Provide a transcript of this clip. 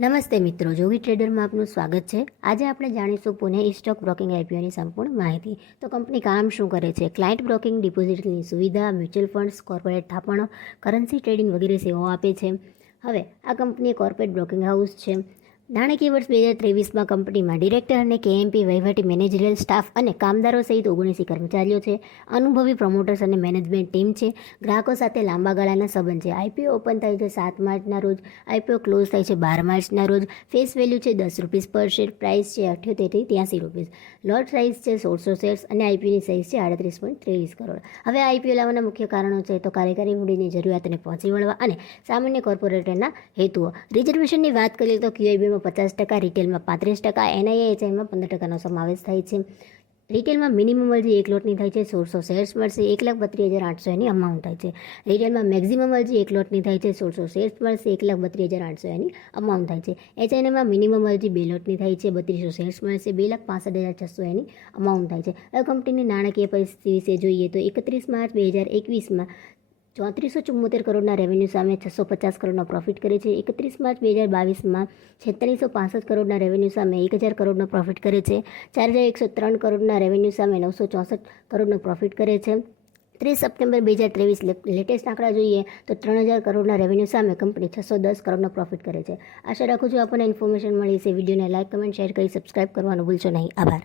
નમસ્તે મિત્રો, જોગી ટ્રેડરમાં આપનું સ્વાગત છે. આજે આપણે જાણીશું પુણે સ્ટોક બ્રોકિંગ આઈપીઓની સંપૂર્ણ માહિતી. તો કંપની કામ શું કરે છે? ક્લાયન્ટ બ્રોકિંગ, ડિપોઝિટની સુવિધા, મ્યુચ્યુઅલ ફંડ્સ, કોર્પોરેટ થાપણો, કરન્સી ટ્રેડિંગ વગેરે સેવાઓ આપે છે. હવે, આ કંપની કોર્પોરેટ બ્રોકિંગ હાઉસ છે. નાણાકીય વર્ષ બે હજાર ત્રેવીસમાં કંપનીમાં ડિરેક્ટર અને કેએમપી વહીવટી મેનેજરિયલ સ્ટાફ અને કામદારો સહિત ઓગણીસી કર્મચારીઓ છે. અનુભવી પ્રમોટર્સ અને મેનેજમેન્ટ ટીમ છે. ગ્રાહકો સાથે લાંબા ગાળાના સંબંધ છે. આઈપીઓ ઓપન થાય છે સાત માર્ચના રોજ. આઈપીઓ ક્લોઝ થાય છે બાર માર્ચના રોજ. ફેસ વેલ્યુ છે દસ રૂપીસ પર શેર. પ્રાઇસ છે અઠ્યોતેરથી ત્યાંસી રૂપીસ. લોટ સાઇઝ છે સોળસો શેર્સ અને આઈપીઓની સાઇઝ છે આડત્રીસ પોઈન્ટ ત્રેવીસ કરોડ. હવે આઈપીઓ લાવવાના મુખ્ય કારણો છે તો કાર્યકારી મૂડીની જરૂરિયાતને પહોંચી વળવા અને સામાન્ય કોર્પોરેટરના હેતુઓ. રિઝર્વેશનની વાત કરીએ તો ક્યુઆઈબીમાં પચાસ ટકા, રિટેલમાં પાંત્રીસ ટકા, એનઆઈએચઆઈમાં પંદર ટકાનો સમાવેશ થાય છે. રિટેલમાં મિનિમમ અરજી એક લોટની થાય છે, સોળસો શેર્સ મળશે, એક લાખ બત્રીસ હજાર આઠસો એની અમાઉન્ટ થાય છે. રિટેલમાં મેક્ઝિમમ અરજી એક લોટની થાય છે, સોળસો શેર્સ મળશે, એક લાખ બત્રીસ હજાર આઠસો એની અમાઉન્ટ થાય છે. એચઆઈએમાં મિનિમમ અરજી બે લોટની થાય છે, બત્રીસો શેર્સ મળશે, બે લાખ પાસઠ હજાર છસો એની અમાઉન્ટ થાય છે. હવે કંપનીની નાણાકીય પરિસ્થિતિ વિશે જોઈએ તો એકત્રીસ માર્ચ બે હજાર એકવીસમાં ચોત્રીસો ચુમ્મોતેર કરોડના રેવન્યુ સામે છસો પચાસ કરોડનો પ્રોફિટ કરે છે. એકત્રીસ માર્ચ બે હજાર બાવીસમાં છેતાલીસો પાસઠ કરોડના રેવન્યુ સામે એક હજાર કરોડનો પ્રોફિટ કરે છે. ચાર હજાર એકસો ત્રણ કરોડના રેવન્યુ સામે નવસો ચોસઠ કરોડનો પ્રોફિટ કરે છે. ત્રીસ સપ્ટેમ્બર બે હજાર ત્રેવીસ લેટેસ્ટ આંકડા જોઈએ તો ત્રણ હજાર કરોડના રેવન્યુ સામે કંપની છસો દસ કરોડનો પ્રોફિટ કરે છે. આશા રાખું છું આપણને ઇન્ફોર્મેશન મળી છે વિડીયોને લાઇક કમેન્ટ શેર કરી સબસ્ક્રાઇબ કરવાનું ભૂલશો નહીં. આભાર.